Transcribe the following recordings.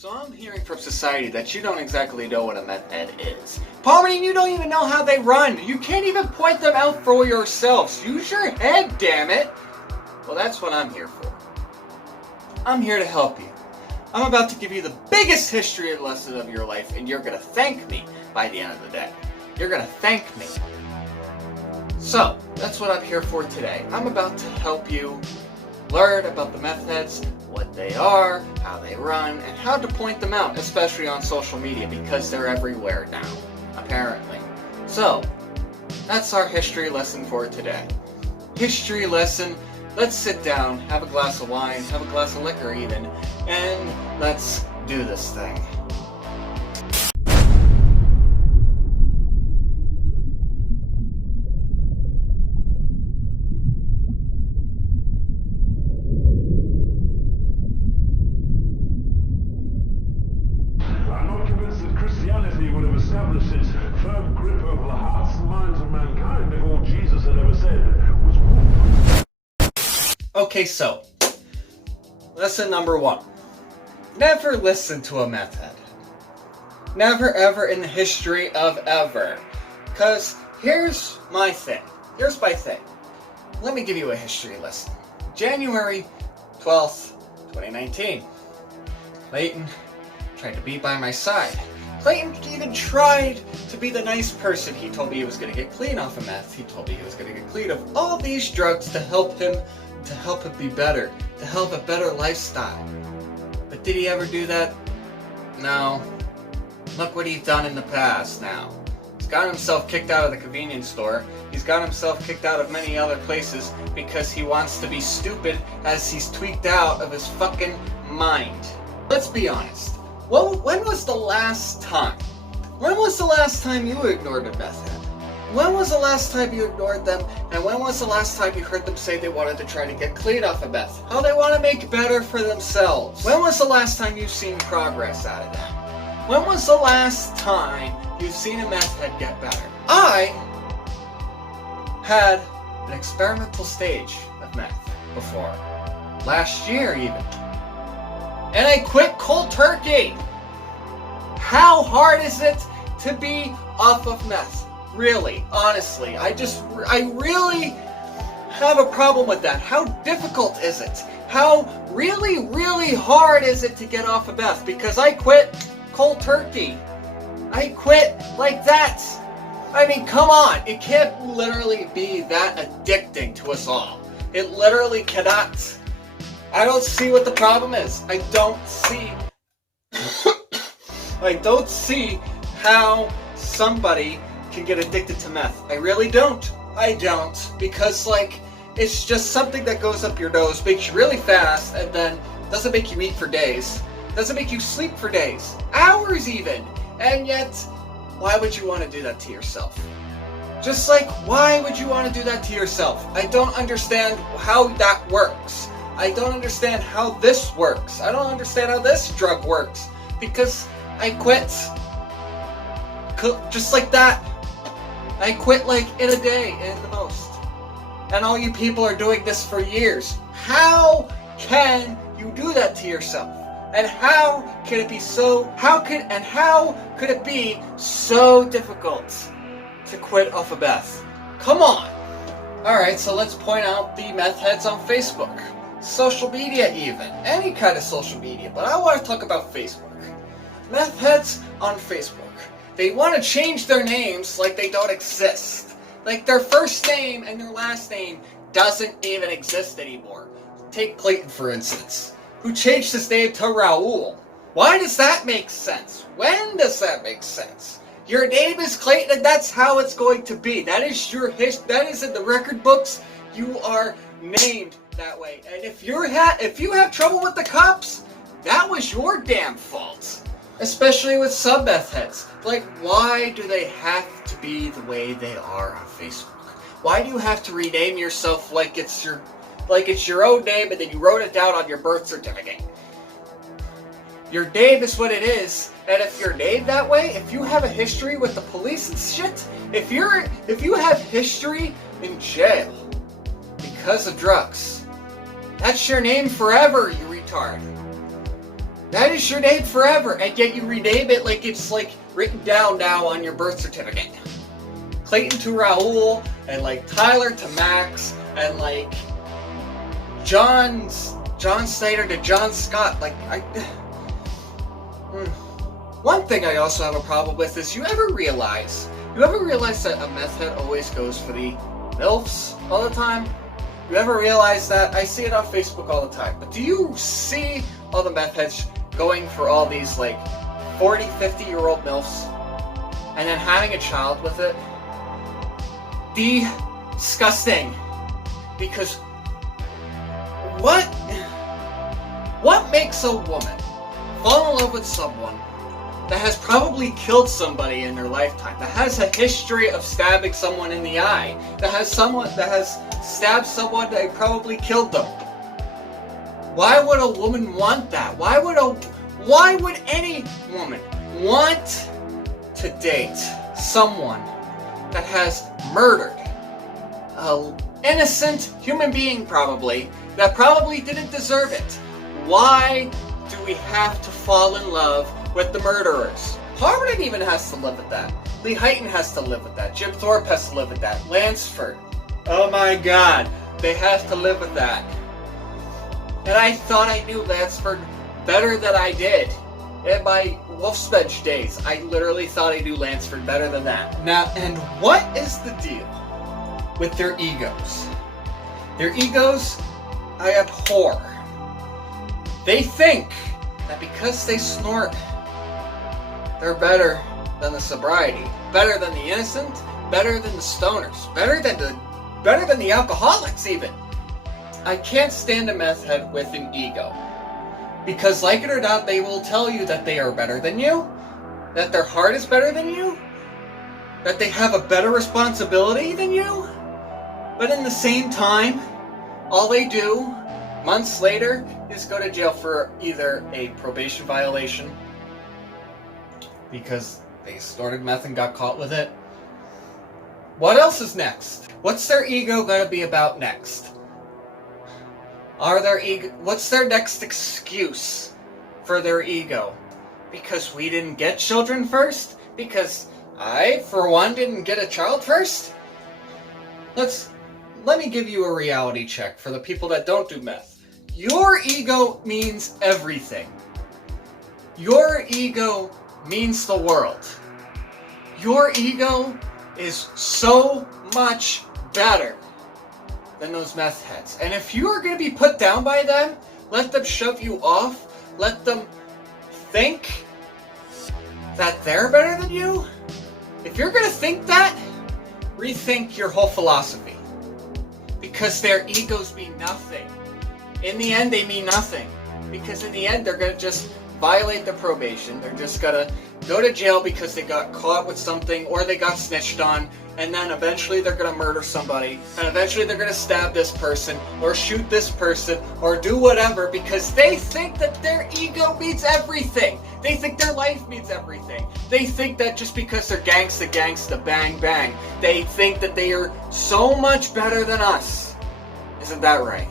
So I'm hearing from society that you don't exactly know what a meth head is. Palmerton, you don't even know how they run. You can't even point them out for yourselves. Use your head, damn it. Well, that's what I'm here for. I'm here to help you. I'm about to give you the biggest history lesson of your life, and you're gonna thank me by the end of the day. You're gonna thank me. So, that's what I'm here for today. I'm about to help you learn about the meth heads, what they are, how they run, and how to point them out, especially on social media, because they're everywhere now, apparently. So, that's our history lesson for today. History lesson. Let's sit down, have a glass of wine, have a glass of liquor even, and let's do this thing. I'm not convinced that Christianity would have established its firm grip over the hearts and minds of mankind if all Jesus had ever said was whoop. Okay, so, lesson number 1. Never listen to a meth head. Never ever in the history of ever. Because here's my thing. Let me give you a history lesson. January 12th, 2019. Clayton tried to be by my side. Clayton even tried to be the nice person. He told me he was going to get clean off of meth. He told me he was going to get clean of all these drugs to help him be better, to help a better lifestyle. But did he ever do that? No. Look what he's done in the past now. He's got himself kicked out of the convenience store. He's got himself kicked out of many other places because he wants to be stupid as he's tweaked out of his fucking mind. Let's be honest. Well, when was the last time? When was the last time you ignored a meth head? When was the last time you ignored them? And when was the last time you heard them say they wanted to try to get clean off of meth? How they want to make better for themselves? When was the last time you've seen progress out of that? When was the last time you've seen a meth head get better? I had an experimental stage of meth before. Last year even. And I quit cold turkey. How hard is it to be off of meth? Really, honestly, I really have a problem with that. How difficult is it? How really hard is it to get off of meth? Because I quit cold turkey. I quit like that. I mean, come on. It can't literally be that addicting to us all. It literally cannot. I don't see what the problem is. I don't see how somebody can get addicted to meth. I really don't. I don't. Because, it's just something that goes up your nose, makes you really fast, and then doesn't make you eat for days. Doesn't make you sleep for days. Hours even. And yet, why would you want to do that to yourself? Just why would you want to do that to yourself? I don't understand how that works. I don't understand how this works. I don't understand how this drug works. Because I quit. Just like that. I quit in a day, in the most. And all you people are doing this for years. How can you do that to yourself? And how could it be so difficult to quit off of meth? Come on. Alright, so let's point out the meth heads on Facebook. Social media even. Any kind of social media. But I want to talk about Facebook. Meth heads on Facebook. They want to change their names like they don't exist. Like their first name and their last name doesn't even exist anymore. Take Clayton, for instance, who changed his name to Raul. Why does that make sense? When does that make sense? Your name is Clayton and that's how it's going to be. That is that is in the record books. You are named that way. And if you have trouble with the cops, that was your damn fault. Especially with some meth heads. Why do they have to be the way they are on Facebook? Why do you have to rename yourself like it's your own name and then you wrote it down on your birth certificate? Your name is what it is, and if you're named that way, if you have a history with the police and shit, if you have history in jail because of drugs, that's your name forever, you retard. That is your name forever, and yet you rename it like it's like written down now on your birth certificate. Clayton to Raul, and like Tyler to Max, and like John Snyder to John Scott. Like One thing I also have a problem with is you ever realize that a meth head always goes for the MILFs all the time? You ever realize that? I see it on Facebook all the time. But do you see all the meth heads going for all these like 40, 50-year-old MILFs and then having a child with it? Disgusting. Because what makes a woman fall in love with someone that has probably killed somebody in their lifetime, that has a history of stabbing someone in the eye, that has stabbed someone that probably killed them? Why would a woman want that? Why would any woman want to date someone that has murdered an innocent human being that probably didn't deserve it? Why do we have to fall in love with the murderers? Palmerton even has to live with that. Lee Heighton has to live with that. Jim Thorpe has to live with that. Lansford. Oh my god. They have to live with that. And I thought I knew Lansford better than I did. In my Wolfsbench days, I literally thought I knew Lansford better than that. Now, and what is the deal with their egos? Their egos, I abhor. They think that because they snort, they're better than the sobriety, better than the innocent, better than the stoners, better than the alcoholics even. I can't stand a meth head with an ego. Because like it or not, they will tell you that they are better than you, that their heart is better than you, that they have a better responsibility than you. But in the same time, all they do months later is go to jail for either a probation violation because they snorted meth and got caught with it. What else is next? What's their ego going to be about next? What's their next excuse for their ego? Because we didn't get children first? Because I, for one, didn't get a child first? Let me give you a reality check for the people that don't do meth. Your ego means everything. Your ego means the world. Your ego is so much better than those meth heads. And if you are going to be put down by them, let them shove you off, let them think that they're better than you. If you're going to think that, rethink your whole philosophy. Because their egos mean nothing. In the end, they mean nothing. Because in the end, they're going to just violate the probation. They're just going to go to jail because they got caught with something or they got snitched on. And then eventually they're going to murder somebody. And eventually they're going to stab this person or shoot this person or do whatever because they think that their ego means everything. They think their life means everything. They think that just because they're gangsta, bang, bang, they think that they are so much better than us. Isn't that right?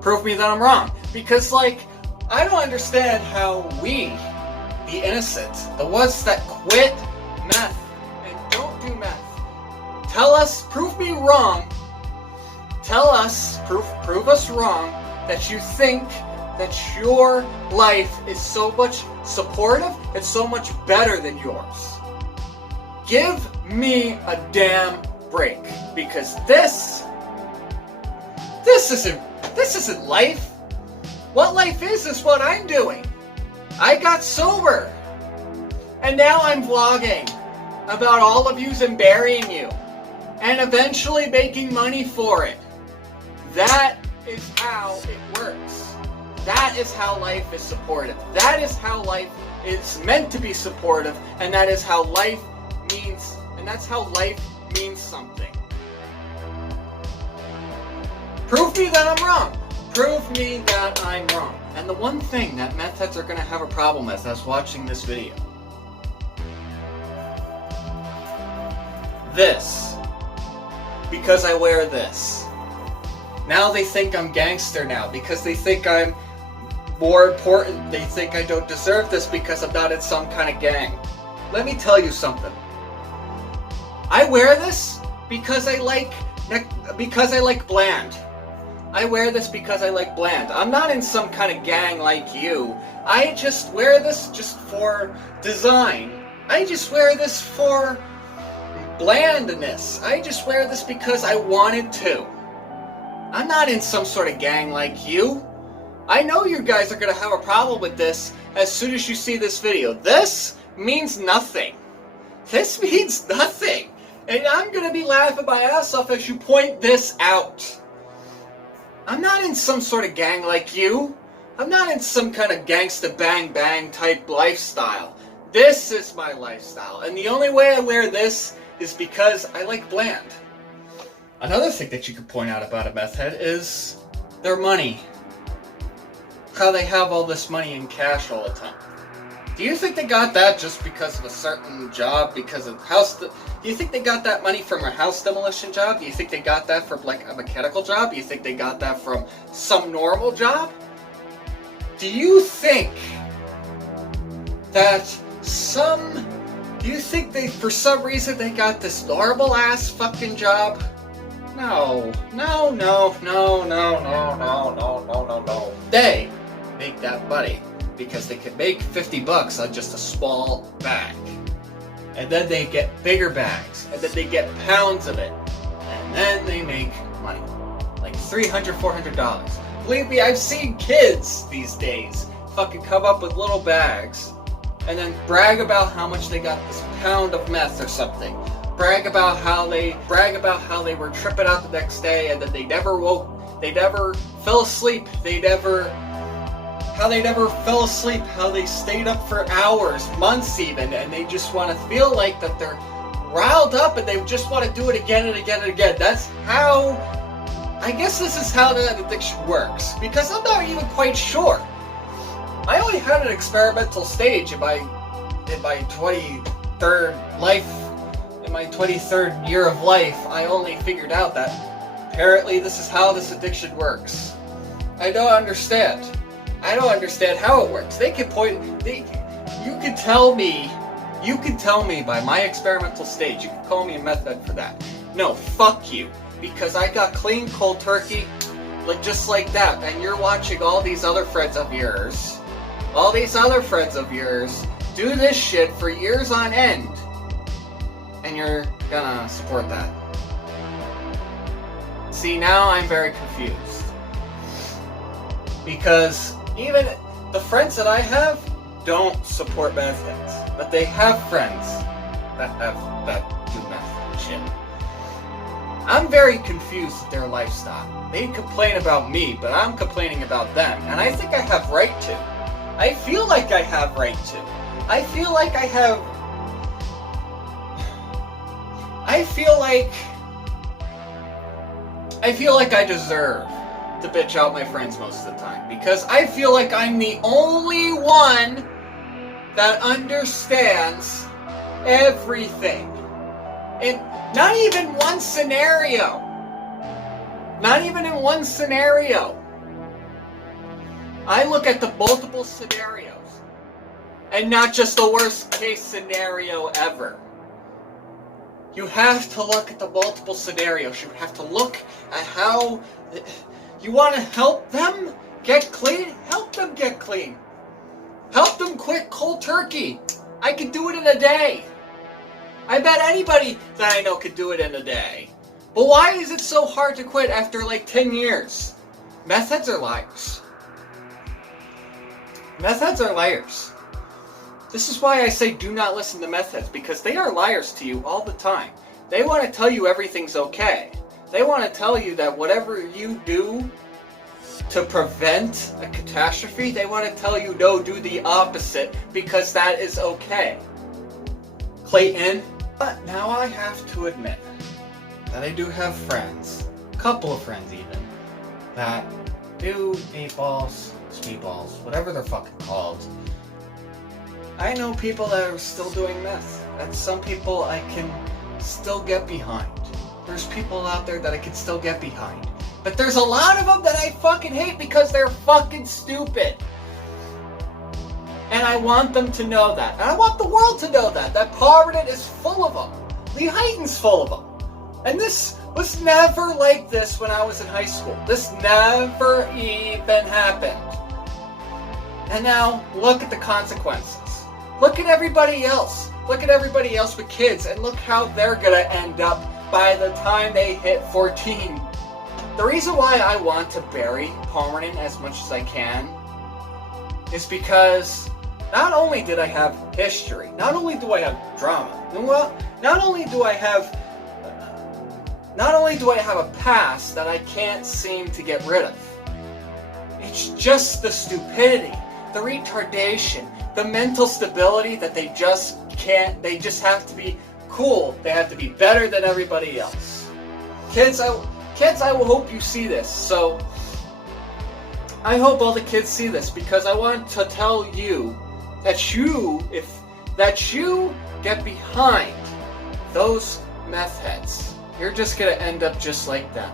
Prove me that I'm wrong. Because, like, I don't understand how we, the innocent, the ones that quit meth and don't do meth, prove me wrong, prove us wrong that you think that your life is so much supportive and so much better than yours. Give me a damn break, because this isn't life. What life is what I'm doing. I got sober, and now I'm vlogging about all of yous and burying you, and eventually making money for it. That is how it works. That is how life is supportive. That is how life is meant to be supportive, and that is how life means, and that's how life means something. Prove me that I'm wrong. Prove me that I'm wrong. And the one thing that meth heads are going to have a problem with as watching this video. This. Because I wear this. Now they think I'm gangster now because they think I'm more important, they think I don't deserve this because I'm not in some kind of gang. Let me tell you something. I wear this because I like bland. I wear this because I like bland. I'm not in some kind of gang like you. I just wear this just for design. I just wear this for blandness. I just wear this because I wanted to. I'm not in some sort of gang like you. I know you guys are going to have a problem with this as soon as you see this video. This means nothing. This means nothing. And I'm going to be laughing my ass off as you point this out. I'm not in some sort of gang like you. I'm not in some kind of gangsta bang bang type lifestyle. This is my lifestyle. And the only way I wear this is because I like bland. Another thing that you could point out about a meth head is their money. How they have all this money in cash all the time. Do you think they got that just because of a certain job? Because of do you think they got that money from a house demolition job? Do you think they got that from like a mechanical job? Do you think they got that from some normal job? Do you think that do you think they, for some reason, they got this normal ass fucking job? No. They make that money because they can make 50 bucks on just a small bag. And then they get bigger bags. And then they get pounds of it. And then they make money. Like $300, $400. Believe me, I've seen kids these days fucking come up with little bags and then brag about how much they got this pound of meth or something. Brag about how they were tripping out the next day and that they never fell asleep, how they stayed up for hours, months even, and they just want to feel like that they're riled up and they just want to do it again and again and again. I guess this is how that addiction works, because I'm not even quite sure. I only had an experimental stage in my 23rd life. In my 23rd year of life, I only figured out that apparently this is how this addiction works. I don't understand how it works. You can tell me by my experimental stage. You can call me a meth head for that. No, fuck you. Because I got clean cold turkey, like just like that, and you're watching all these other friends of yours do this shit for years on end, and you're gonna support that. See, now I'm very confused. Because even the friends that I have don't support meth heads, but they have friends that do meth shit. I'm very confused with their lifestyle. They complain about me, but I'm complaining about them, and I think I have right to. I feel like I have right to. I feel like I deserve to bitch out my friends most of the time, because I feel like I'm the only one that understands everything. And not even in one scenario. I look at the multiple scenarios and not just the worst case scenario ever. You have to look at the multiple scenarios. You have to look at how you want to help them get clean. Help them get clean. Help them quit cold turkey. I could do it in a day. I bet anybody that I know could do it in a day. But why is it so hard to quit after like 10 years? Meth heads are liars. Meth heads are liars. This is why I say do not listen to meth heads, because they are liars to you all the time. They want to tell you everything's okay. They want to tell you that whatever you do to prevent a catastrophe, they want to tell you no, do the opposite, because that is okay. Clayton. But now I have to admit that I do have friends, a couple of friends even, that do meatballs, speedballs, whatever they're fucking called. I know people that are still doing meth, and some people I can still get behind. There's people out there that I can still get behind. But there's a lot of them that I fucking hate because they're fucking stupid. And I want them to know that. And I want the world to know that Palmerton is full of them. Lehighton's full of them. And this was never like this when I was in high school. This never even happened. And now, look at the consequences. Look at everybody else. Look at everybody else with kids, and look how they're gonna end up by the time they hit 14. The reason why I want to bury Palmerton as much as I can is because not only did I have history, not only do I have drama, well, not only do I have a past that I can't seem to get rid of. It's just the stupidity, the retardation, the mental stability that they just have to be cool. They have to be better than everybody else. Kids, I will hope you see this. So, I hope all the kids see this, because I want to tell you that you get behind those meth heads, you're just going to end up just like them.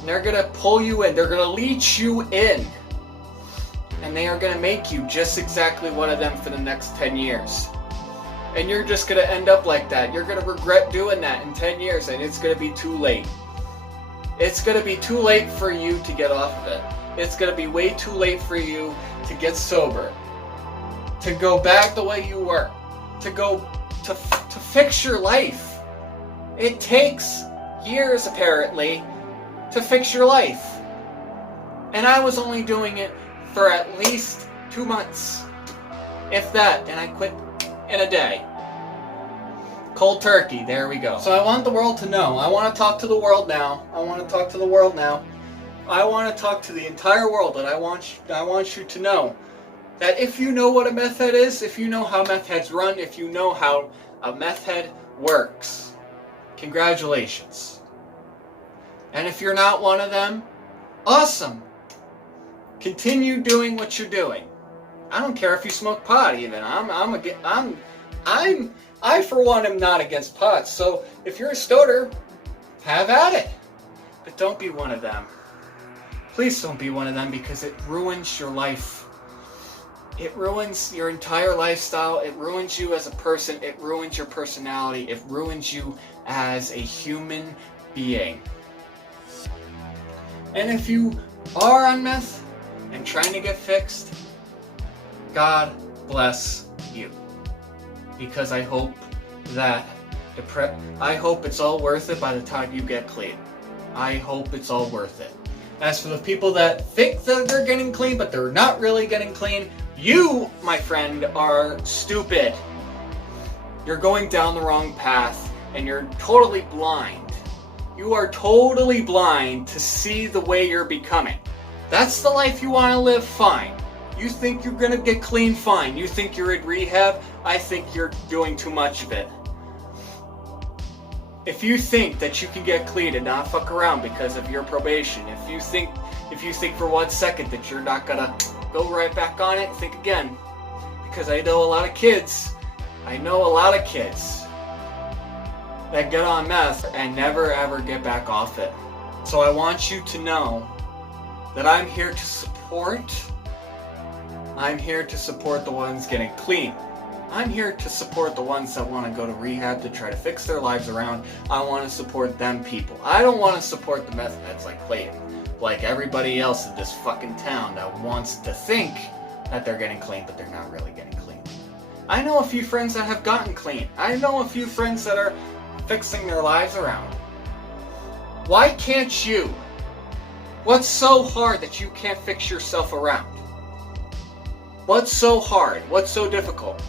And they're going to pull you in. They're going to leech you in. And they are going to make you just exactly one of them for the next 10 years. And you're just going to end up like that. You're going to regret doing that in 10 years, and it's going to be too late. It's going to be too late for you to get off of it. It's going to be way too late for you to get sober. To go back the way you were. To fix your life. It takes years, apparently, to fix your life. And I was only doing it for at least 2 months. If that, and I quit in a day. Cold turkey, there we go. So I want the world to know. I want to talk to the world now. I want to talk to the world now. I want to talk to the entire world, and I want you to know that if you know what a meth head is, if you know how meth heads run, if you know how a meth head works, congratulations. And if you're not one of them, awesome. Continue doing what you're doing. I don't care if you smoke pot even. I for one am not against pot. So if you're a stoner, have at it. But don't be one of them. Please don't be one of them, because it ruins your life. It ruins your entire lifestyle. It ruins you as a person. It ruins your personality. It ruins you as a human being. And if you are on meth and trying to get fixed, God bless you. Because I hope it's all worth it by the time you get clean. I hope it's all worth it. As for the people that think that they're getting clean, but they're not really getting clean, you, my friend, are stupid. You're going down the wrong path, and you're totally blind. You are totally blind to see the way you're becoming. That's the life you want to live, fine. You think you're going to get clean, fine. You think you're in rehab, I think you're doing too much of it. If you think that you can get clean and not fuck around because of your probation, if you think for 1 second that you're not going to go right back on it, think again. Because I know a lot of kids that get on meth and never ever get back off it. So I want you to know that I'm here to support the ones getting clean. I'm here to support the ones that want to go to rehab to try to fix their lives around. I want to support them people. I don't want to support the meth heads like Clayton, like everybody else in this fucking town that wants to think that they're getting clean, but they're not really getting clean. I know a few friends that have gotten clean. I know a few friends that are fixing their lives around. Why can't you? What's so hard that you can't fix yourself around? What's so hard? What's so difficult?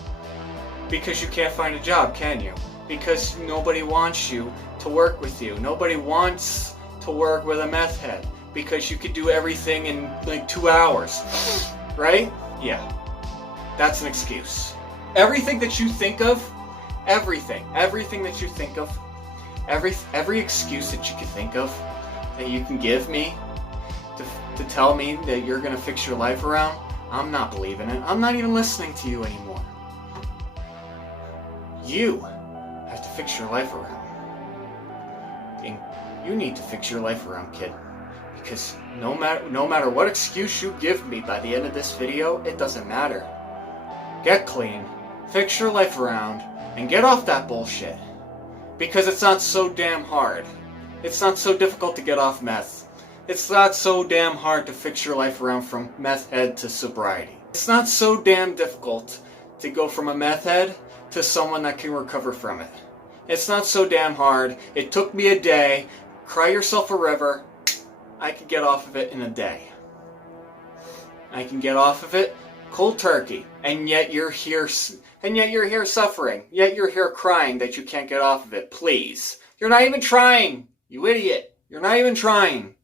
Because you can't find a job, can you? Because nobody wants you to work with you. Nobody wants to work with a meth head. Because you could do everything in like 2 hours. Right? Yeah. That's an excuse. Everything that you think of, everything that you think of, every excuse that you can think of, that you can give me to tell me that you're going to fix your life around, I'm not believing it. I'm not even listening to you anymore. You have to fix your life around. And you need to fix your life around, kid. Because no matter what excuse you give me by the end of this video, it doesn't matter. get clean, fix your life around, and get off that bullshit. Because it's not so damn hard. It's not so difficult to get off meth. It's not so damn hard to fix your life around from meth head to sobriety. It's not so damn difficult to go from a meth head to someone that can recover from it. It's not so damn hard. It took me a day. Cry yourself a river. I could get off of it in a day. I can get off of it cold turkey. And yet you're here suffering. Yet you're here crying that you can't get off of it. Please. You're not even trying. You idiot. You're not even trying.